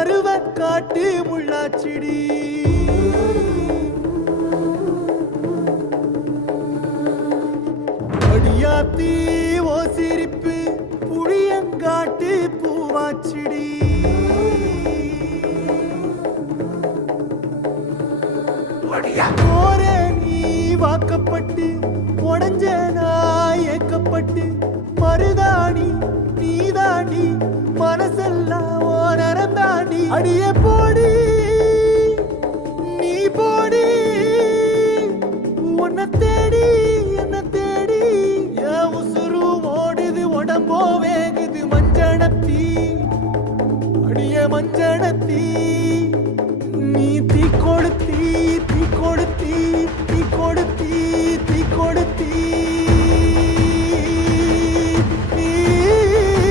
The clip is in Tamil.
பருவ காட்டு முள்ளாச்சிடி. அடியாத்தி ஓ சிரிப்பு புளியங்காட்டு பூவாச்சிடி. போற நீ வாக்கப்பட்டு உடஞ்ச நாய் ஏக்கப்பட்டு மருதாணி நீதாண்டி மனசெல்லாம் ஓ நரந்தாண்டி. அடிய போடி நீ போடி உன்னை தேடி என்ன தேடி என் உசுரு ஓடுது உடம்போ வேகுது மஞ்சனத்தி அடிய மஞ்சனத்தி. நீ தீ கொடுத்தி தீ கொடுத்தி தீ கொடுத்தி தீ கொடுத்தி